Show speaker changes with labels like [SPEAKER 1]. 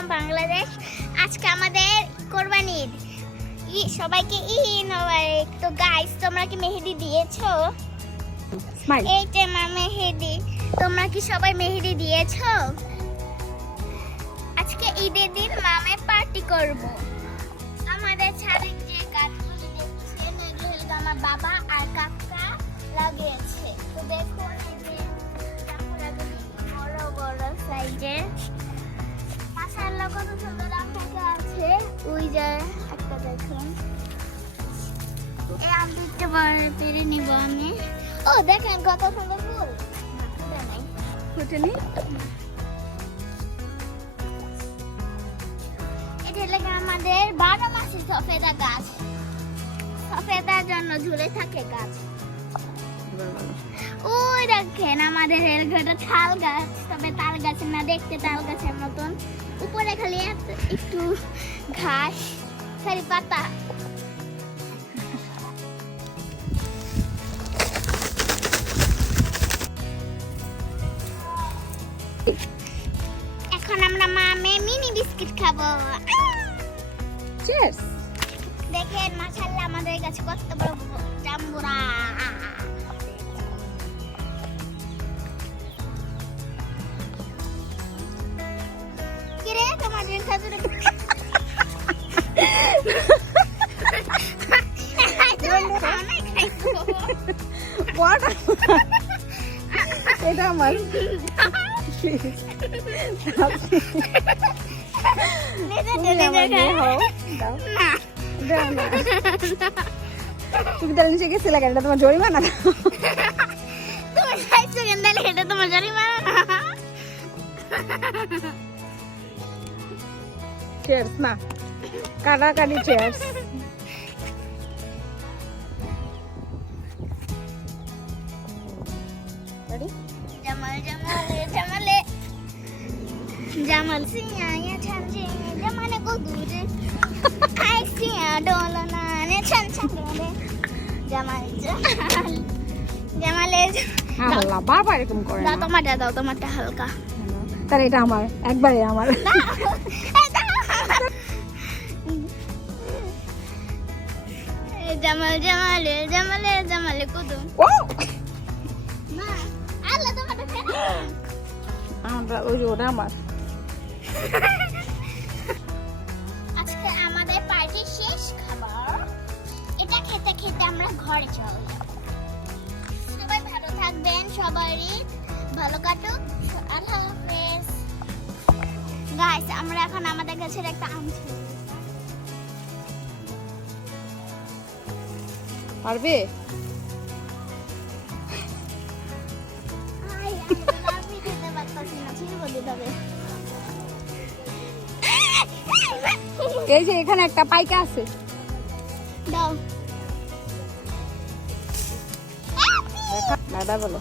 [SPEAKER 1] From Bangladesh আজকে আমাদের কোরবানির ই সবাইকে ঈদ মোবারক। তো গাইস তোমরা কি মেহেদি দিয়েছ? এই যে মা মেহেদি। তোমরা কি সবাই মেহেদি দিয়েছ? আজকে ঈদের দিন মামে পার্টি করব। আমাদের ছাদের যে গাছগুলি দেখছেন এগুলো আমার বাবা আর কাকা লাগিয়েছে। ওই যে একটা দেখুন। এই পেরে নিব আমি। ও দেখেন কত সুন্দর ফুল। না, ফুলে নাই
[SPEAKER 2] ফুটেনি?
[SPEAKER 1] এটা লাগে আমাদের বারো মাসে সফেদা গাছ। সফেদার জন্য ঝুলে থাকে গাছ। ওই দেখেন আমাদের এলাকাটা তাল গাছ তবে তাল গাছ না দেখতে তাল গাছের মতন। উপরে খালি একটু ঘাস সরি পাতা। এখন আমরা মা মামে মিনি বিস্কিট খাব!
[SPEAKER 2] চিয়ার্স
[SPEAKER 1] দেখেন মাশাআল্লাহ আমাদের কাছে কত বড় বড় জাম্বুরা।
[SPEAKER 2] এটা আমার। তুমি তাহলে নিচে গেছিলে কেন? এটা তোমার জরিমানা?
[SPEAKER 1] তুমি খাইছো কেন? তাহলে এটা তোমার জরিমানা।
[SPEAKER 2] চিয়ার্স না। কাটাকাটি cheers
[SPEAKER 1] ya chan chan chan
[SPEAKER 2] আল্লাহ এরকম করে
[SPEAKER 1] দাও তোমারটা দাও তোমারটা হালকা।
[SPEAKER 2] তাহলে এটা আমার একবারে আমার।
[SPEAKER 1] জামাল জামালে জামালে জামালে কুদু।
[SPEAKER 2] ও!
[SPEAKER 1] না আল্লাহ তোমারটা
[SPEAKER 2] আমরা ওই ওটা আমার।
[SPEAKER 1] আজকে আমাদের পার্টির শেষ খাবার। এটা খেতে খেতে আমরা ঘরে চলে সবাই ভালো থাকবেন সবারই ভালো কাটুক। আল্লাহ হাফেজ। গাইস আমরা এখন আমাদের কাছে একটা আম ছিল
[SPEAKER 2] পারবে? এই যে এখানে একটা পাইকা আছে। দাদা বলো।